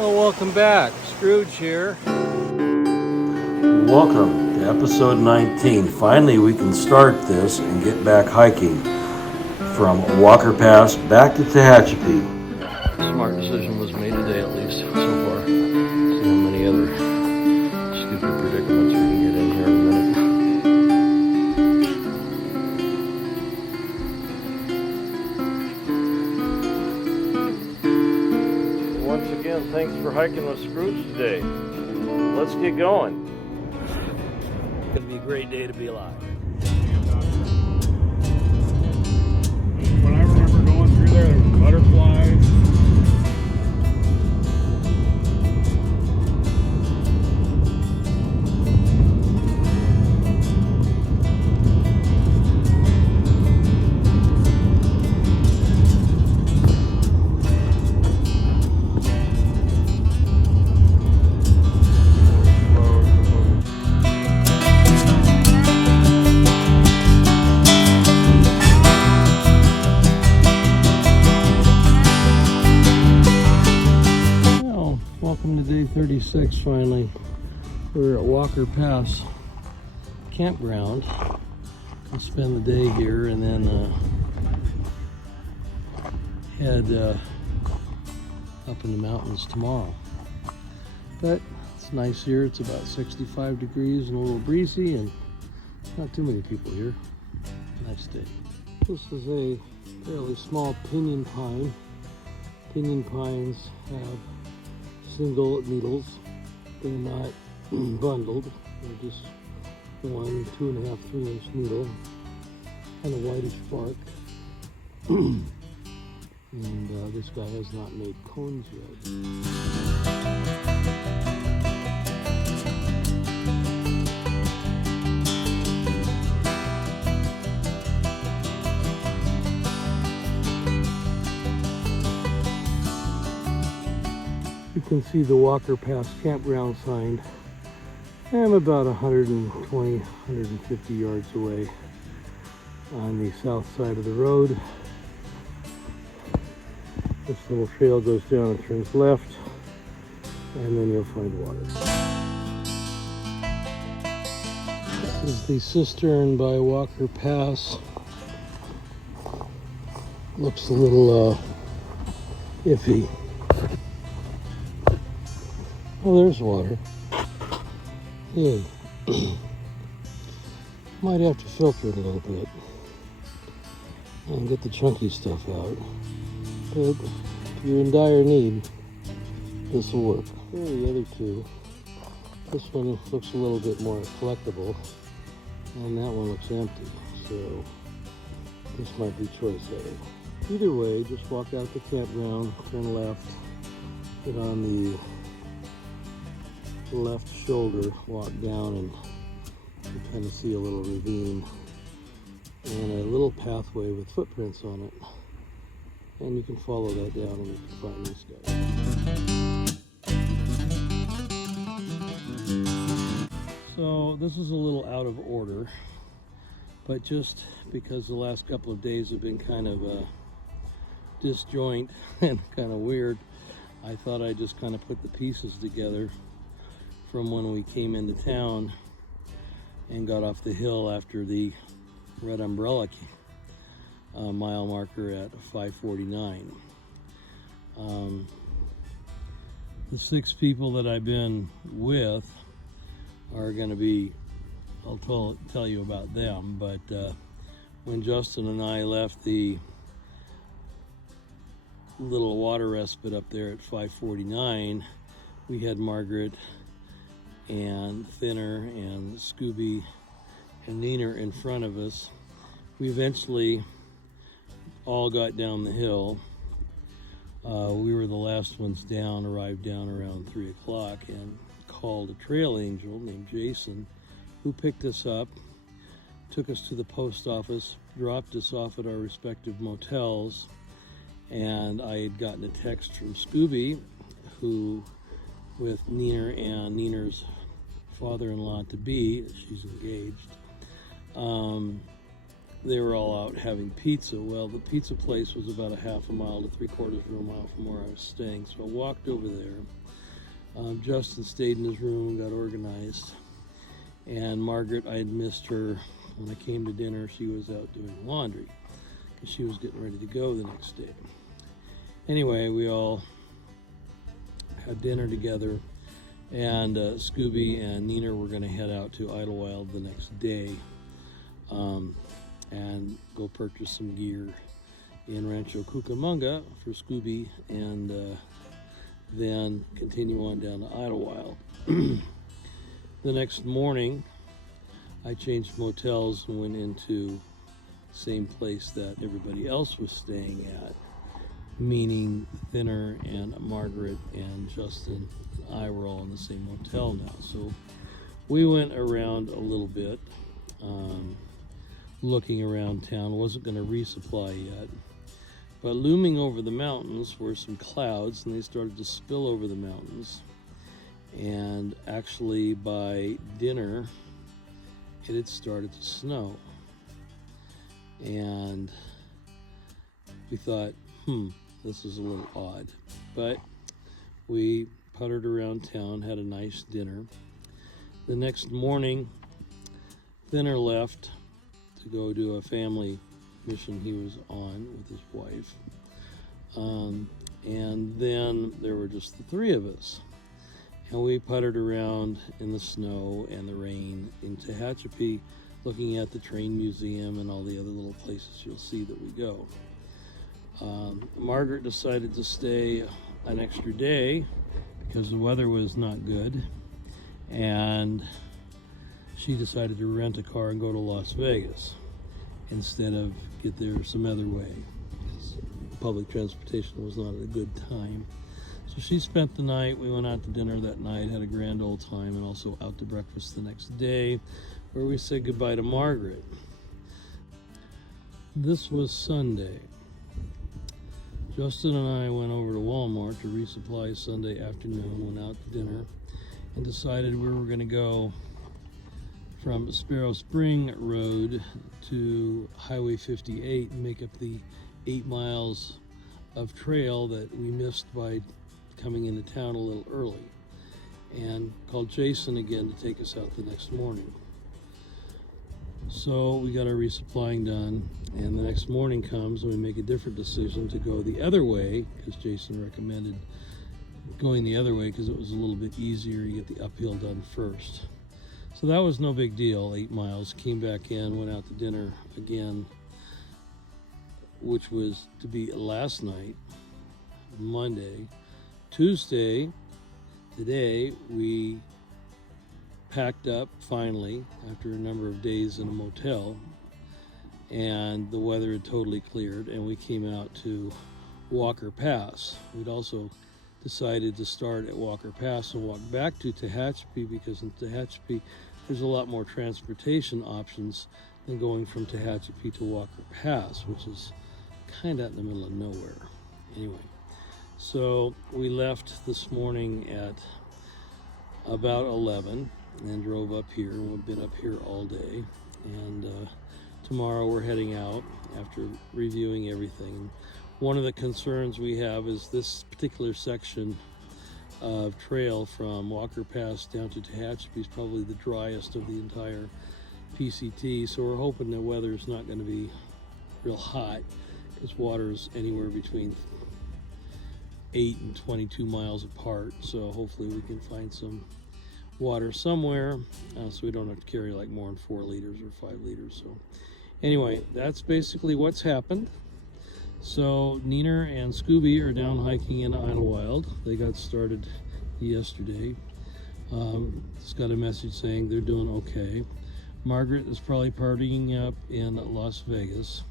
Well, welcome back. Scrooge here. Welcome to episode 19. Finally, we can start this and get back hiking from Walker Pass back to Tehachapi. Smart decision was made today, at least so far. See how many other stupid predicaments we can get in here in a minute. Once again, thanks for hiking with Scrooge today. Let's get going. It's going to be a great day to be alive. When I remember going through there were butterflies. Welcome to day 36 finally. We're at Walker Pass campground. We'll spend the day here and then head up in the mountains tomorrow. But it's nice here. It's about 65 degrees and a little breezy and not too many people here. Nice day. This is a fairly small pinyon pine. Pinyon pines have single needles. They're not bundled. They're just 1, 2.5, 3-inch needle. Kind of whitish bark. And this guy has not made cones yet. You can see the Walker Pass campground sign. I'm about 120, 150 yards away on the south side of the road. This little trail goes down and turns left, and then you'll find water. This is the cistern by Walker Pass. Looks a little iffy. Oh, there's water. Yeah. Might have to filter it a little bit and get the chunky stuff out. But if you're in dire need, this will work. Here are the other two. This one looks a little bit more collectible, and that one looks empty. So this might be choice A. Either way, just walk out the campground, turn left, get on the left shoulder, walk down, and you kind of see a little ravine and a little pathway with footprints on it, and you can follow that down and you can find these guys. So this is a little out of order, but just because the last couple of days have been kind of disjoint and kind of weird, I thought I'd just kind of put the pieces together from when we came into town and got off the hill after the red umbrella mile marker at 5:49. The 6 people that I've been with are going to be, I'll tell you about them, but when Justin and I left the little water respite up there at 5:49, we had Margaret and Thinner and Scooby and Neener in front of us. We eventually all got down the hill. We were the last ones down, arrived down around 3 o'clock, and called a trail angel named Jason, who picked us up, took us to the post office, dropped us off at our respective motels, and I had gotten a text from Scooby, who, with Neener and Neener's father-in-law to be, she's engaged, they were all out having pizza. Well, the pizza place was about a half a mile to 3/4 of a mile from where I was staying, so I walked over there, Justin stayed in his room and got organized. And Margaret, I had missed her when I came to dinner. She was out doing laundry because she was getting ready to go the next day. Anyway, we all had dinner together, and Scooby and Nina were going to head out to Idlewild the next day and go purchase some gear in Rancho Cucamonga for Scooby, and then continue on down to Idlewild. The next morning, I changed motels and went into the same place that everybody else was staying at, meaning Thinner and Margaret and Justin and I were all in the same motel now. So we went around a little bit, looking around town. Wasn't going to resupply yet, but looming over the mountains were some clouds, and they started to spill over the mountains. And actually by dinner, it had started to snow. And we thought, this is a little odd. But we puttered around town, had a nice dinner. The next morning, Thinner left to go do a family mission he was on with his wife. And then there were just the three of us. And we puttered around in the snow and the rain in Tehachapi, looking at the train museum and all the other little places you'll see that we go. Margaret decided to stay an extra day because the weather was not good, and she decided to rent a car and go to Las Vegas instead of get there some other way. Public transportation was not at a good time. So she spent the night. We went out to dinner that night, had a grand old time, and also out to breakfast the next day, where we said goodbye to Margaret. This was Sunday. Justin and I went over to Walmart to resupply Sunday afternoon, went out to dinner, and decided we were going to go from Sparrow Spring Road to Highway 58 and make up the 8 miles of trail that we missed by coming into town a little early, and called Jason again to take us out the next morning. So we got our resupplying done, and the next morning comes and we make a different decision to go the other way, because Jason recommended going the other way because it was a little bit easier to get the uphill done first. So that was no big deal. 8 miles, came back in, went out to dinner again, which was to be last night, Monday. Tuesday, today, we packed up finally after a number of days in a motel, and the weather had totally cleared, and we came out to Walker Pass. We'd also decided to start at Walker Pass and walk back to Tehachapi, because in Tehachapi there's a lot more transportation options than going from Tehachapi to Walker Pass, which is kind of in the middle of nowhere. Anyway, so we left this morning at about 11 and drove up here. We've been up here all day, and tomorrow we're heading out after reviewing everything. One of the concerns we have is this particular section of trail from Walker Pass down to Tehachapi is probably the driest of the entire PCT, so we're hoping the weather's not going to be real hot, because water's anywhere between 8 and 22 miles apart, so hopefully we can find some water somewhere, so we don't have to carry like more than 4 liters or 5 liters. So anyway, that's basically what's happened. So Nina and Scooby are down hiking in Idlewild. They got started yesterday. Just got a message saying they're doing okay. Margaret is probably partying up in Las Vegas,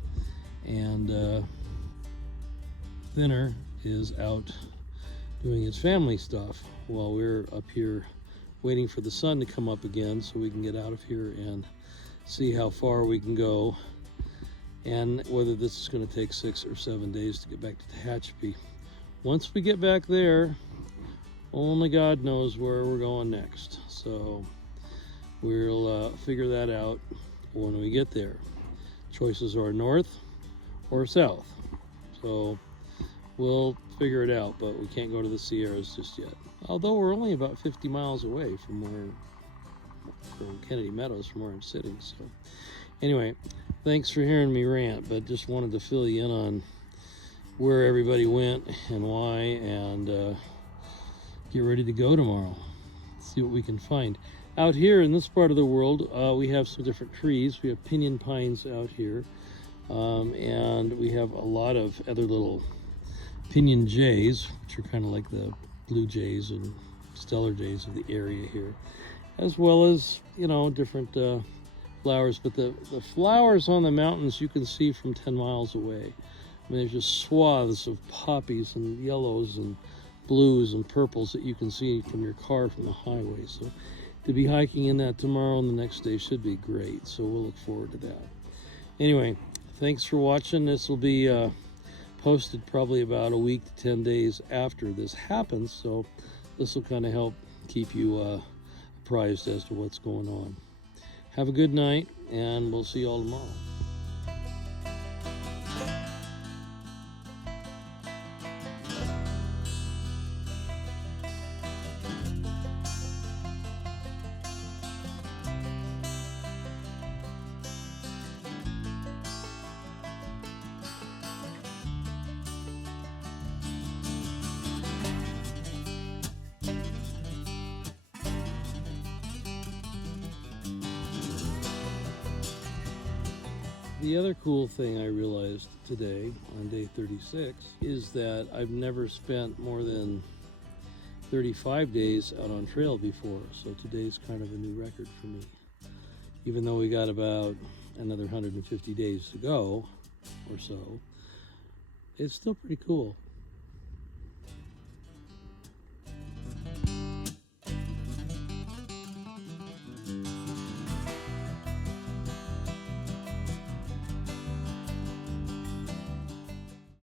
and Thinner is out doing his family stuff while we're up here waiting for the sun to come up again so we can get out of here and see how far we can go, and whether this is going to take 6 or 7 days to get back to Tehachapi. Once we get back there, only God knows where we're going next, so we'll figure that out when we get there. Choices are north or south, so we'll figure it out, but we can't go to the Sierras just yet. although we're only about 50 miles away from Kennedy Meadows, from where I'm sitting. So anyway, thanks for hearing me rant, but just wanted to fill you in on where everybody went and why, and get ready to go tomorrow. See what we can find. Out here in this part of the world, we have some different trees. We have pinyon pines out here, and we have a lot of other little pinyon jays, which are kind of like the blue jays and stellar jays of the area here, as well as, you know, different flowers. But the flowers on the mountains you can see from 10 miles away. I mean, there's just swaths of poppies and yellows and blues and purples that you can see from your car from the highway. So to be hiking in that tomorrow and the next day should be great. So we'll look forward to that. Anyway, thanks for watching. This will be posted probably about a week to 10 days after this happens. So this will kind of help keep you apprised as to what's going on. Have a good night, and we'll see you all tomorrow. The other cool thing I realized today on day 36 is that I've never spent more than 35 days out on trail before, so today's kind of a new record for me. Even though we got about another 150 days to go or so, it's still pretty cool.